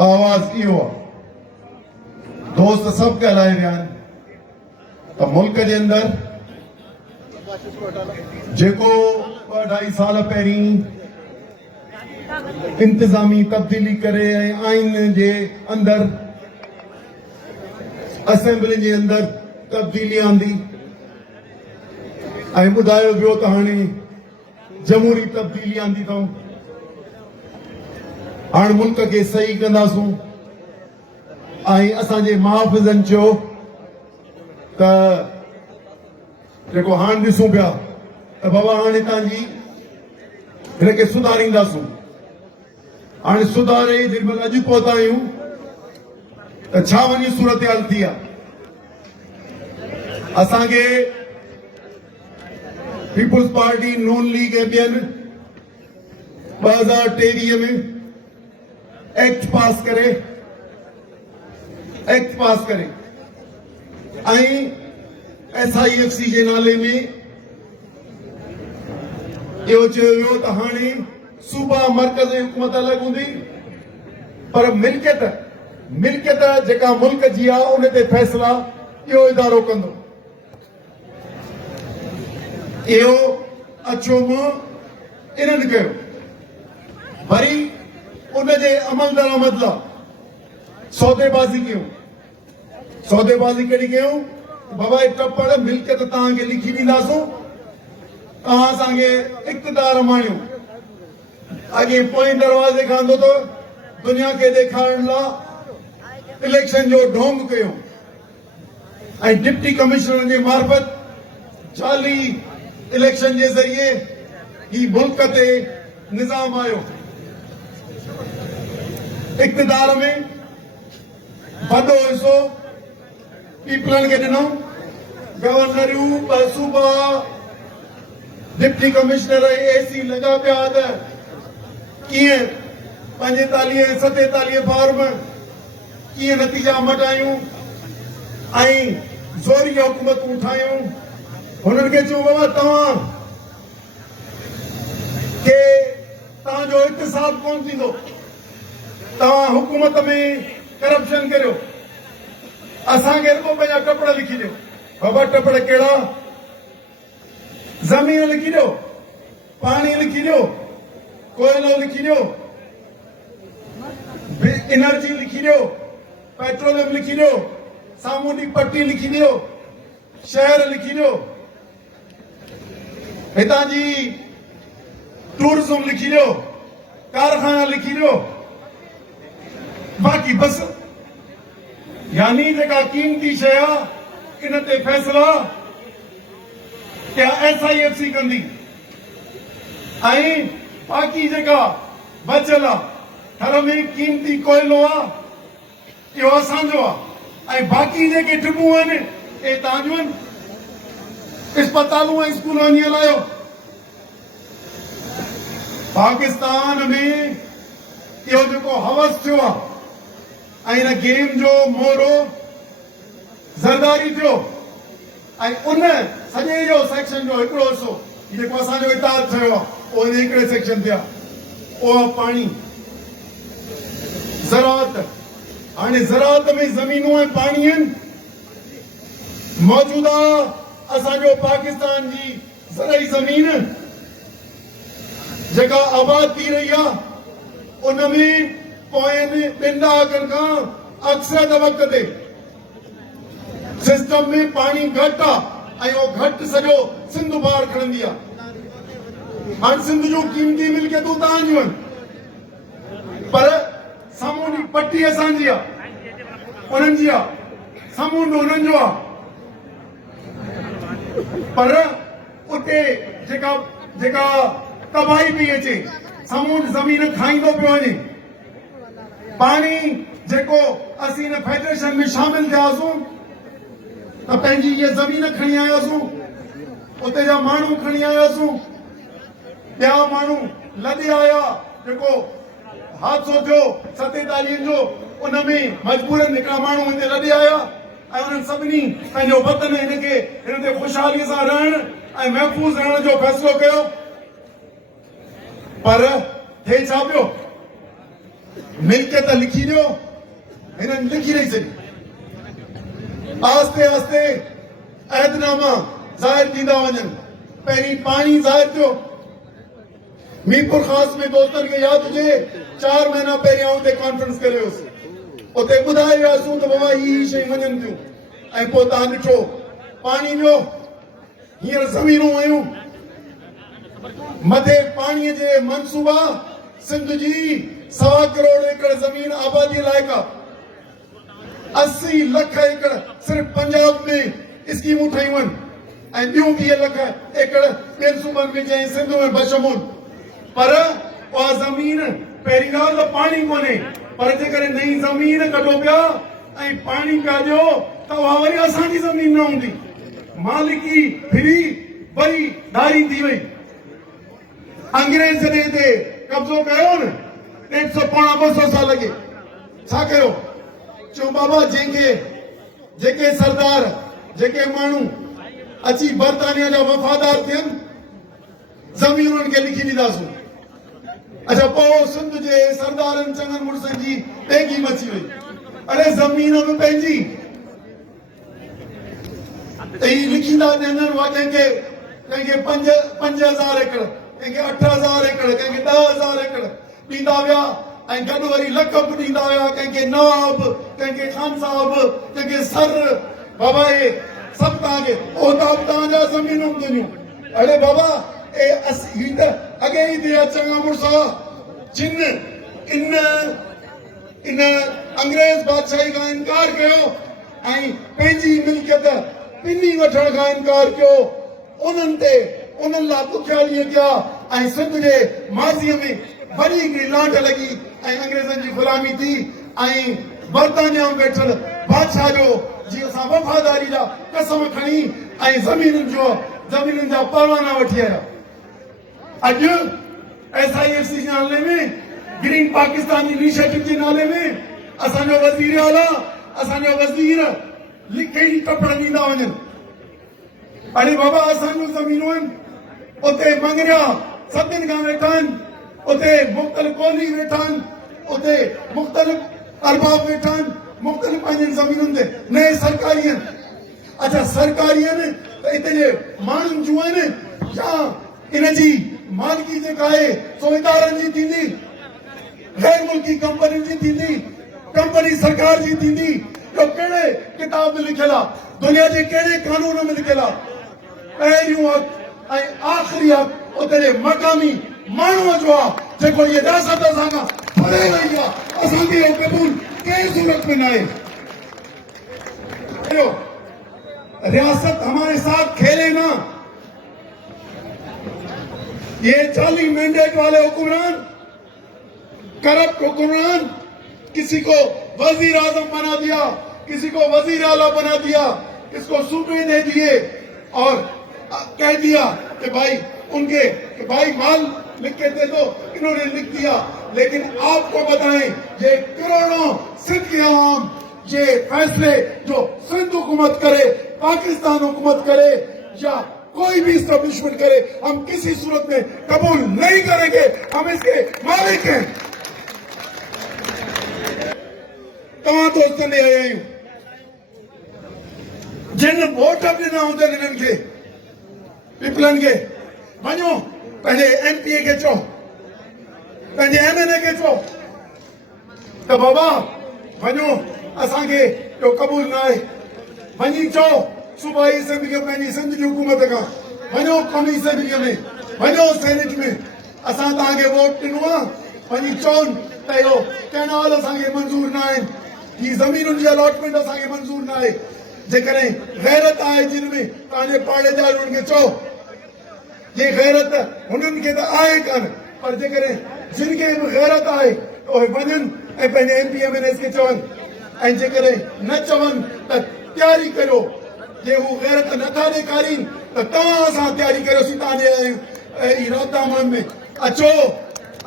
आवाज़ इहो आहे। दोस्त सभु ॻाल्हाए विया आहिनि त मुल्क जे अंदरि जेको 2-2.5 साल पहिरीं इंतिज़ामी तब्दीली करे ऐं आइन जे अंदरि असेंबली जे अंदरि तब्दीली आंदी ऐं ॿुधायो वियो त हाणे जमहूरी तब्दीली आंदी अथऊं। हाणे मुल्क खे सही कंदासूं ऐं असांजे मुहाफ़िज़नि चयो त जेको हाणे ॾिसूं पिया त बाबा हाणे तव्हांजी हिनखे सुधारींदासूं। हाणे सुधारे जेॾीमहिल अॼु पहुता आहियूं त छा वञी सूरत हाल थी आहे। असांखे पीपुल्स पार्टी नून लीग ऐं ॿियनि 2023 में एक्ट पास करे ऐं SIFC जे नाले में इहो चयो वियो त हाणे सूबा मर्कज़ जी हुकूमत अलॻि हूंदी पर मिल्कियत जेका मुल्क जी आहे उन ते फ़ैसिला इहो इदारो कंदो। इहो अचोम इन्हनि कयो। वरी उनजे अमल दरामद लाइ सौदेबाज़ी कयूं। सौदेबाज़ी कहिड़ी कयूं? बाबा टपड़ मिल्कियत तव्हांखे लिखी ॾींदासूं, तव्हां असांखे इक़्तिदार माणियो। अॻे पोएं दरवाज़े खां अंदो त दुनिया खे ॾेखारण लाइ इलेक्शन जो ढोंग कयो ऐं डिप्टी कमिश्नर जे मार्फत 40 इलेक्शन जे ज़रिए ही मुल्क ते निज़ाम आयो। इक़्तिदार में वॾो हिसो पीपलनि खे ॾिनो। गवर्नरियूं सूबा डिप्टी कमिश्नर AC लॻा पिया त कीअं 45 47 फॉर्म कीअं नतीजा मटायूं ऐं ज़ोरी हुकूमतूं ठाहियूं। हुननि खे चयो बाबा तव्हांजो इत्तिसाब कोन थींदो, तव्हां हुकूमत में करप्शन करियो, असांखे रुगो पंहिंजा टपड़ लिखी ॾियो। बाबा टपड़ कहिड़ा? ज़मीन लिखी ॾियो, पाणी लिखी ॾियो, कोयलो लिखी ॾियो, एनर्जी लिखी ॾियो, पेट्रोलियम लिखी ॾियो, सामूंडी पट्टी लिखी ॾियो, शहर लिखी ॾियो, हितां जी टूरिज्म लिखी ॾियो, कारखाना लिखी ॾियो। बाक़ी बस यानी जेका कीमती शइ आहे इन ते फ़ैसिला क्या SIFC कंदी ऐं बाक़ी जेका बचियल आहे थर में कीमती कोयलो आहे इहो असांजो आहे ऐं बाक़ी जेके टिबूं आहिनि इहे तव्हांजूं आहिनि। अस्पतालूं ऐं स्कूल वञी हलायो। पाकिस्तान में इहो जेको हवस थियो आहे ऐं हिन गेम जो मोरो ज़रदारी थियो ऐं उन सॼे जो सेक्शन जो हिकिड़ो हिसो जेको असांजो इताद थियो आहे उहो हिकिड़े सेक्शन ते आहे। उहो पाणी ज़राअत। हाणे ज़राअत में ज़मीनूं ऐं पाणी आहिनि। मौजूदा असांजो पाकिस्तान जी ज़रई ज़मीन जेका आबाद थी रही आहे उन में पोयनि 2 ॾहाकनि खां अक्सर वक़्त ते सिस्टम में पाणी घटि आहे ऐं उहो घटि सॼो सिंध बार खणंदी आहे। हाणे सिंध जूं कीमती मिल्कियतूं तव्हांजियूं आहिनि पर सामूंडी पट्टी असांजी आहे, उन्हनि जी आहे, समुंड उन्हनि जो आहे पर उते जेका तबाही पई अचे, समुंड ज़मीन खाईंदो पियो वञे। पाणी जेको असीं हिन फेडरेशन में शामिल थियासीं त पंहिंजी इहा ज़मीन खणी आयासीं, उते जा माण्हू खणी आयासीं, ॿिया माण्हू लॾे आया। जेको हादसो थियो 47 जो उन में मजबूरन हिकिड़ा माण्हू हिते लॾे आया ऐं उन्हनि सभिनी पंहिंजो वतन हिन ते ख़ुशहालीअ सां रहण ऐं महफ़ूज़ रहण जो फ़ैसिलो कयो। पर थिए छा पियो? मिल्कियत लिखी ॾियो, हिननि लिखी नहीं सघी। आस्ते आस्ते ऐतनामा ज़ाहिर थींदा वञनि। पहिरीं पाणी ज़ाहिर थियो। मीरपुर ख़ास में दोस्तनि खे यादि हुजे 4 महीना पहिरियां उते कॉन्फ्रेंस करे वियोसीं। उते ॿुधाए वियासीं त बाबा ही शयूं वञनि थियूं। ऐं पोइ तव्हां ॾिठो पाणी जो हींअर ज़मीनूं आयूं मथे पाणीअ जे मनसूबा सिंध जी 1.25 करोड़ एकड़ ज़मीन आबादी लाइक़ आहे। 80 लख एकड़ सिर्फ पंजाब में स्कीमूं ठहियूं आहिनि ऐं ॿियूं 20 लख एकड़ ॿियनि सूबनि में जंहिं सिंध में बशमूल। पर उहा ज़मीन पहिरीं ॻाल्हि त पाणी कोन्हे, पर जेकॾहिं नई ज़मीन कढो पिया ऐं पाणी पिया ॾियो त उहा वरी असांजी ज़मीन न हूंदी। मालिकी फिरी वरी धारी थी वई। अंग्रेज जॾहिं हिते कब्ज़ो कयो न 150-200 साल अॻे छा कयो? चयो बाबा जेके सरदार जेके माण्हू अची बर्तानिया जा वफ़ादार थियनि ज़मीन उन्हनि खे लिखी ॾींदासीं। अच्छा पोइ सिंध जे सरदारनि चङनि मुड़ुसनि जी टेगी मची वई। अरे ज़मीन बि पंहिंजी त ही लिखींदा ॾियनि कंहिंखे 5,000 एकड़, कंहिंखे 8,000 एकड़, कंहिंखे 10,000 एकड़ ॾींदा विया ऐं गॾु वरी लक़ब ॾींदा विया। कंहिंखे नवाब, कंहिंखे खान साहब, कंहिंखे सर। बाबा हे सभु तव्हांखे उहिदा तव्हांजा ज़मीनूं ॾिनियूं। अरे बाबा ही त अॻे ई थिया चङा मुड़ुस जिन इन अंग्रेज बादशाही खां इनकार कयो ऐं पंहिंजी मिल्कियत पिनी वठण खां इनकार कयो। उन्हनि लाइ दुखियालीअ कया ऐं सिंध जे माज़ीअ में वरी हिकिड़ी लांट लॻी ऐं अंग्रेज़नि जी ग़ुलामी थी ऐं बर्तानिया में वेठल बादशाह जो जीअं असां वफ़ादारी जा कसम खणी ऐं ज़मीनुनि जा परवाना वठी आया। अॼु SIFC जे नाले में, ग्रीन पाकिस्तान इनिशिएटिव जे नाले में असांजो वज़ीर आला, असांजो वज़ीर लिखी कपड़ ॾींदा वञनि। अरे बाबा असांजूं ज़मीनूं आहिनि। उते मंगरिया सभिनि खां वेठा आहिनि, उते मुख़्तलिफ़ कोहली वेठा आहिनि, उते मुख़्तलिफ़ अरबाब वेठा आहिनि मुख़्तलिफ़ पंहिंजनि ज़मीनुनि ते। न सरकारी आहिनि। अच्छा सरकारी आहिनि त हिते जे माण्हुनि जूं आहिनि या इन जी मालिकी जेका आहे सो इदारनि जी थींदी, गैर मुल्की कंपनियुनि जी थींदी, कंपनी सरकार जी थींदी। जो कहिड़े किताब में लिखियल आहे, दुनिया जे कहिड़े कानून में लिखियल आहे? पहिरियों हक़ ऐं आख़िरी हक़ उते जे मक़ामी माण्हूअ जो आहे जेको इहे रियासत असां खां फरे वई आहे। असांखे इहो क़बूल कंहिं सूरत में न आहे। रियासत हमारे साथ खेले ना। ये 40 मैंडेट वाले हुक्मरान, करप्ट हुक्मरान किसी को वजीर आजम बना दिया, किसी को वजीर आला बना दिया, इसको सूबे दे दिए और कह दिया कि भाई उनके कि भाई माल लिख के दे दो। इन्होंने लिख दिया। लेकिन आपको बताएं ये करोड़ों सिंध के आवाम ये फैसले जो सिंध हुकूमत करे, पाकिस्तान हुकूमत करे या कोई भी एस्टेब्लिशमेंट करे, हम किसी सूरत में कबूल नहीं करेंगे। हम इसके मालिक हैं। तव्हां दोस्त ले आया आहियूं जिन वोट ॾिना हूंदनि हिननि खे पिपलनि खे। वञो पंहिंजे MPA खे चओ, पंहिंजे MNA खे चओ त बाबा वञो असांखे इहो क़बूल न आहे। वञी चओ सूबाई असेंबली खे, पंहिंजी सिंध जी हुकूमत खां वञो क़ौमी असेंबलीअ में, वञो सेनेट में, असां तव्हांखे वोट ॾिनो आहे। वञी चवनि त इहो कैनाल असांखे मंज़ूर न आहिनि, ही ज़मीनुनि जी अलॉटमेंट असांखे मंज़ूर न आहे। जेकॾहिं गैरत आहे जिन में तव्हांजे पाड़ेदार उन्हनि खे चओ। ये गैरत हुननि खे त आहे कान, पर जेकॾहिं जिन खे बि गैरत आहे त उहे वञनि ऐं पंहिंजे MPA MNAs खे चवनि। ऐं जेकॾहिं न चवनि त तयारी करियो। जे हू गैरत नथा ॾेखारीनि त तव्हां असां तयारी करियोसीं तव्हांजे इरादामनि में। अचो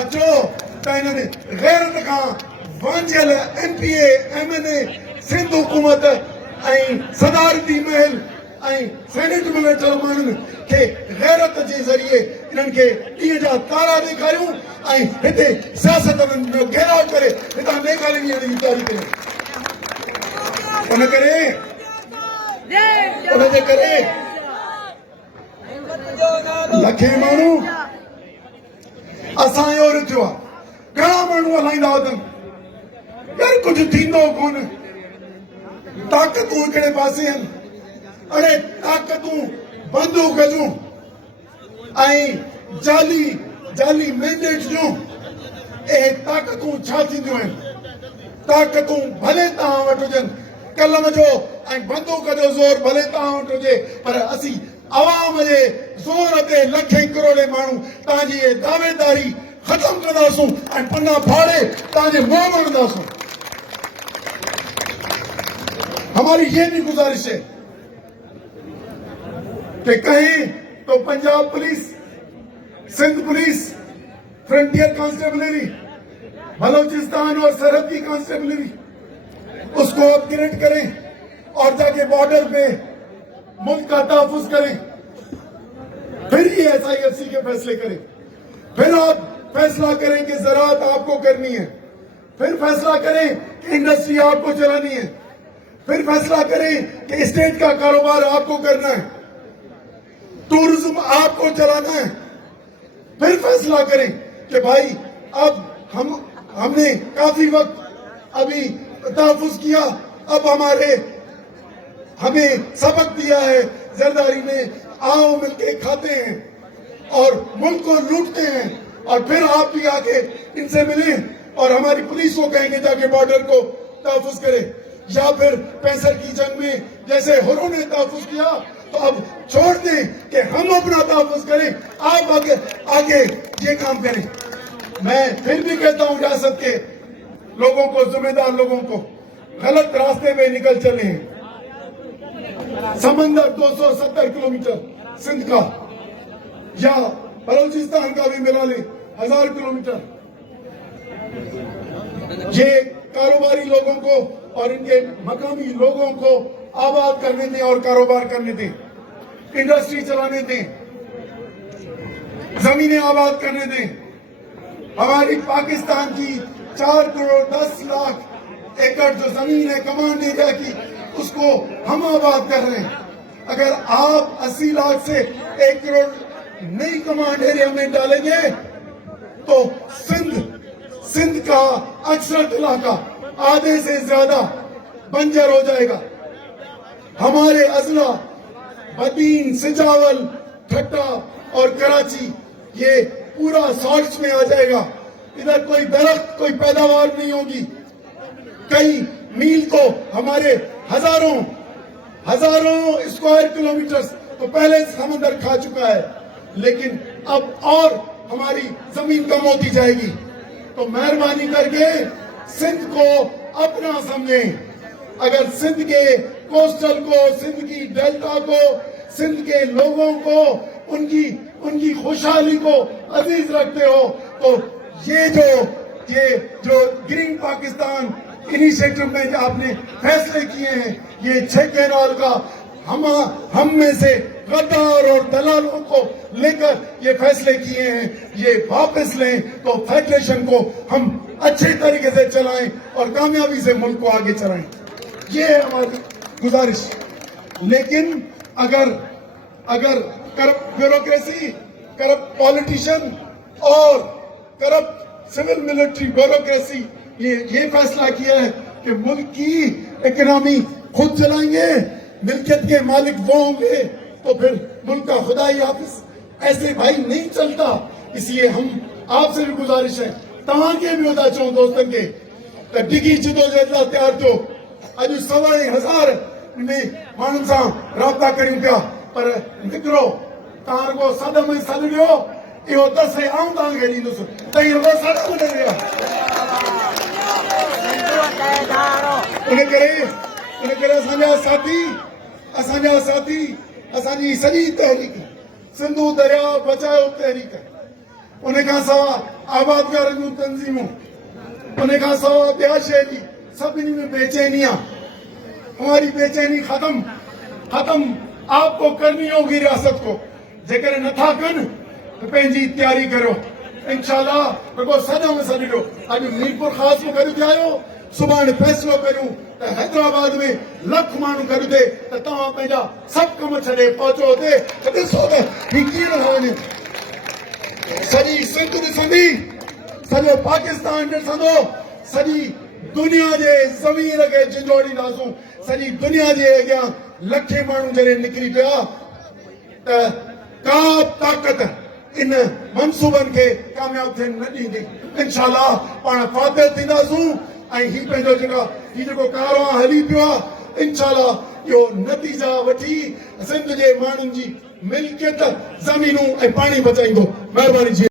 अचो त हिननि गैरत खां वांझियल MPA MNA सिंध हुकूमत ऐं सदारती महल सेनेट में वेठल माण्हुनि खे गैरत जे ज़रिए इन्हनि खे ॾींहं जा तारा ॾेखारियूं हिते सियासत में घेराव करे हितां नेकाली ॾियण जी तयारी कयूं। उनजे करे लखे माण्हू असांजो थियो आहे, घणा माण्हू हलाईंदा हुजनि, यार कुझु थींदो कोन, ताक़तूं हिकिड़े पासे आहिनि, अड़े ताक़तूं बंदूक जूं जाली जाली मैंडेट जूं ताक़तूं छा थींदियूं आहिनि? ताक़तूं भले तव्हां वटि हुजनि, कलम जो बंदूक जो ज़ोर भले तव्हां वटि हुजे, पर असीं आवाम जे ज़ोर ते लखे करोड़े माण्हू तव्हांजी दावेदारी खत्म कंदासूं पन्ना फाड़े तव्हांजे मुंहं में हणंदासूं। हमारी ये भी गुजारिश है कि कहें तो Punjab police, Sindh police, frontier constabulary, Balochistan और सरहदी कांस्टेबलरी उसको अपग्रेड करें और जाके बॉर्डर पे मुल्क का तहफ़्फ़ुज़ करें। फिर ये SIFC के फैसले करें, फिर आप फैसला करें कि ज़राअत आपको करनी है, फिर फैसला करें कि इंडस्ट्री आपको चलानी है, फिर फैसला करें कि स्टेट का कारोबार आपको करना है, टूरिज्म आपको चलाना है, फिर फैसला करें कि भाई अब हमने काफी वक्त अभी तहफ़्फ़ुज़ किया, अब हमें सबक दिया है जरदारी में, आओ मिलके खाते हैं और मुल्क को लूटते हैं, और फिर आप भी आके इनसे मिलें और हमारी पुलिस को कहेंगे जाके बॉर्डर को तहफ़्फ़ुज़ करें, या फिर 65 की जंग में जैसे हुरों ने तहफ़्फ़ुज़ किया, तो अब छोड़ दें कि हम अपना तहफ़्फ़ुज़ करें, आप आगे ये काम करें। मैं फिर भी कहता हूँ रियासत के लोगों को, जिम्मेदार लोगों को, गलत रास्ते में निकल चले हैं। समंदर 270 किलोमीटर सिंध का या बलोचिस्तान का भी मिला लें 1000 किलोमीटर, ये कारोबारी लोगों को और इनके मकामी लोगों को आबाद करने दें और कारोबार करने दें, इंडस्ट्री चलाने दें, जमीनें आबाद करने दें। हमारी पाकिस्तान की 4 करोड़ 10 लाख एकड़ जो जमीन है कमान एरिया की, उसको हम आबाद कर रहे हैं। अगर आप 80 लाख से 1 करोड़ नई कमांड एरिया में डालेंगे तो सिंध का अक्सर इलाका आधे से ज्यादा बंजर हो जाएगा। हमारे अजला, बदीन, सिजावल, ठट्टा और कराची ये पूरा सॉल्ट्स में आ जाएगा। इधर कोई दरख्त, कोई पैदावार नहीं होगी। कई मील को हमारे हजारों स्क्वायर किलोमीटर तो पहले समंदर खा चुका है, लेकिन अब और हमारी जमीन कम होती जाएगी। तो मेहरबानी करके सिंध को अपना समझें। अगर सिंध के कोस्टल को, सिंध की डेल्टा को, सिंध के लोगों को, उनकी खुशहाली को अजीज रखते हो, तो ये जो ग्रीन पाकिस्तान इनिशिएटिव में आपने फैसले किए हैं, ये 6 कैनाल का हम में से गद्दार और दलालों को लेकर ये फैसले किए हैं, ये वापस लें तो फेडरेशन को हम अच्छे तरीके से चलाएं और कामयाबी से मुल्क को आगे चलाएं। ये है हमारी गुजारिश। लेकिन अगर करप्ट ब्यूरोक्रेसी, करप्ट पॉलिटिशियन और करप्ट सिविल मिलिट्री ब्यूरोक्रेसी ये फैसला किया है कि मुल्क की इकोनॉमी खुद चलाएंगे, मिल्कियत के मालिक वो होंगे, तो फिर मुल्क का खुदाई हाफिज ऐसे भाई नहीं चलता। इसलिए हम आपसे भी गुजारिश है, तव्हांखे भी वधा चऊं दोस्तन के त डिगी जिदोजहद लाइ तयार थियो। अॼु 1,1000 में माण्हुनि सां राब्ता करियूं पिया, पर निकिरो तव्हां रुगो सॾ में सॾ ॾियो, इहो दस आऊं तव्हांखे ॾींदुसि, तव्हीं रुगो सॾ में ॾियो। इन करे असांजा साथी असांजी सॼी तहरीक सिंधु दरिया बचाओ तहरीक, उन खां सवाइ आबादगारनि जूं तंज़ीमूं, उन खां सवाइ ॿिया शइ जी सभिनी में बेचैनी आहे। हमारी बेचैनी खत्म आपको करनी होगी रियासत को। जेकर नथा कन तो पंहिंजी तैयारी करो इंशाल्लाह। रुगो सॼो में सॼो अॼु मीरपुर ख़ासि में गॾु थिया आहियो, सुभाणे फ़ैसिलो करूं त हैदराबाद में लख माण्हू गॾु थिए त तव्हां पंहिंजा सभु कम छॾे पहुचो हुते त ॾिसो त ही कीअं था वञनि। सॼी सिंध ॾिसंदी, सॼो पाकिस्तान ॾिसंदो, सॼी दुनिया जे ज़मीन खे झंझोड़ींदासूं। सॼी दुनिया जे अॻियां लखे माण्हू जॾहिं निकिरी पिया त का ताक़त इन मंसूबनि खे कामयाब थियण न ॾींदी। इंशाल्लाह पाण फातिह थींदासूं ऐं ही पंहिंजो जेको कारवां हली पियो आहे इंशाल्लाह इहो नतीजा वठी सिंध जे माण्हुनि जी मिल्कियत ज़मीनूं ऐं पाणी बचाईंदो। महिरबानी जी।